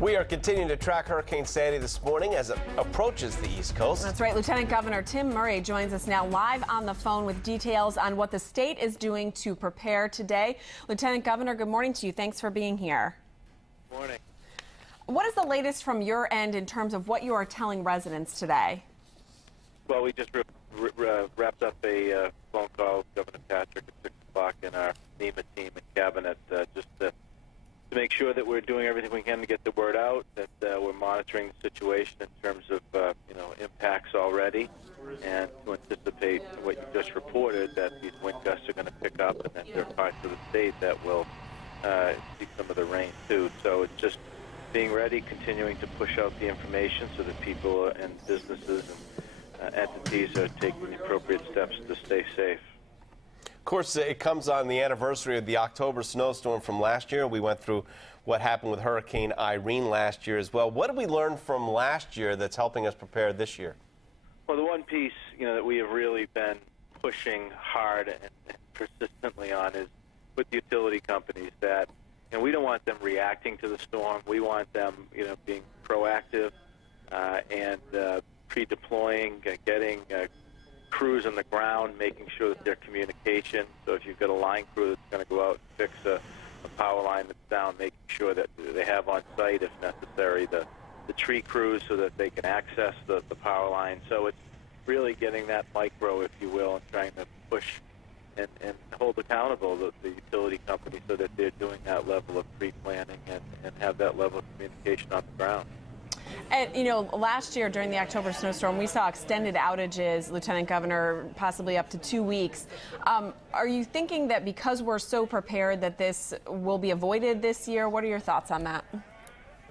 We are continuing to track Hurricane Sandy this morning as it approaches the East Coast. That's right. Lieutenant Governor Tim Murray joins us now live on the phone with details on what the state is doing to prepare today. Lieutenant Governor, good morning to you. Thanks for being here. Good morning. What is the latest from your end in terms of what you are telling residents today? Well, we just wrapped up a phone call with Governor Patrick at 6 o'clock in our NEMA team and cabinet just to make sure that we're doing everything we can to get the word out, that we're monitoring the situation in terms of impacts already, and to anticipate what you just reported, that these wind gusts are going to pick up, and that there are parts of the state that will see some of the rain too. So it's just being ready, continuing to push out the information so that people and businesses and entities are taking the appropriate steps to stay safe. Of course, it comes on the anniversary of the October snowstorm from last year. We went through what happened with Hurricane Irene last year as well. What did we learn from last year that's helping us prepare this year? Well, the one piece, that we have really been pushing hard and persistently on is with the utility companies that, we don't want them reacting to the storm. We want them, being proactive and pre-deploying, getting crews on the ground, making sure that their communication. So if you've got a line crew that's going to go out and fix a power line that's down, making sure that they have on site, if necessary, the tree crews so that they can access the power line. So it's really getting that micro, if you will, and trying to push and hold accountable the utility company so that they're doing that level of pre-planning and have that level of communication on the ground. And, last year during the October snowstorm, we saw extended outages, Lieutenant Governor, possibly up to 2 weeks. Are you thinking that because we're so prepared that this will be avoided this year? What are your thoughts on that?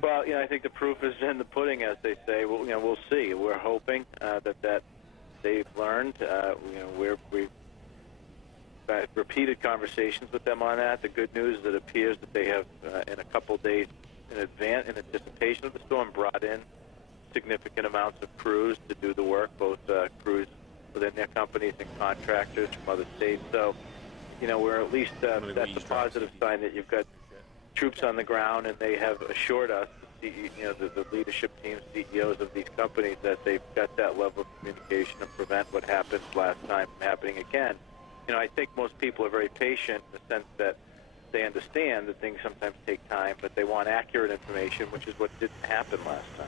Well, I think the proof is in the pudding, as they say. Well, we'll see. We're hoping that they've learned. We've repeated conversations with them on that. The good news is it appears that they have, in a couple days in anticipation of the storm, brought in significant amounts of crews to do the work, both crews within their companies and contractors from other states. So, we're at least, that's a positive sign that you've got troops on the ground, and they have assured us, the leadership teams, CEOs of these companies, that they've got that level of communication to prevent what happened last time from happening again. I think most people are very patient in the sense that they understand that things sometimes take time, but they want accurate information, which is what didn't happen last time.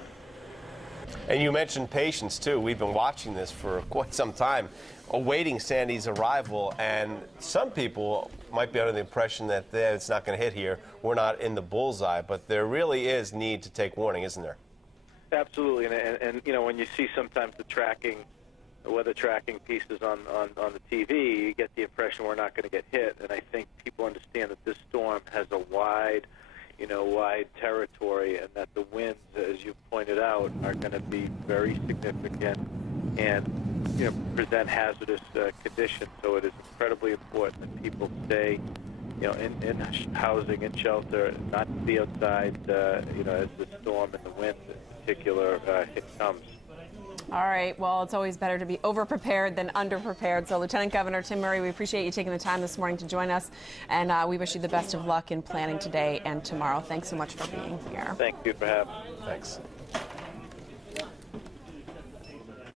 And you mentioned patience, too. We've been watching this for quite some time, awaiting Sandy's arrival, and some people might be under the impression that it's not going to hit here. We're not in the bullseye, but there really is need to take warning, isn't there? Absolutely, and when you see sometimes the weather tracking pieces on the TV, you get the impression we're not going to get hit. And I think people understand that this storm has a wide territory, and that the winds, as you pointed out, are going to be very significant and present hazardous conditions. So it is incredibly important that people stay in housing and shelter, not to be outside as the storm and the wind in particular comes. All right. Well, it's always better to be over-prepared than under-prepared. So, Lieutenant Governor Tim Murray, we appreciate you taking the time this morning to join us, and we wish you the best of luck in planning today and tomorrow. Thanks so much for being here. Thank you for having me. Thanks.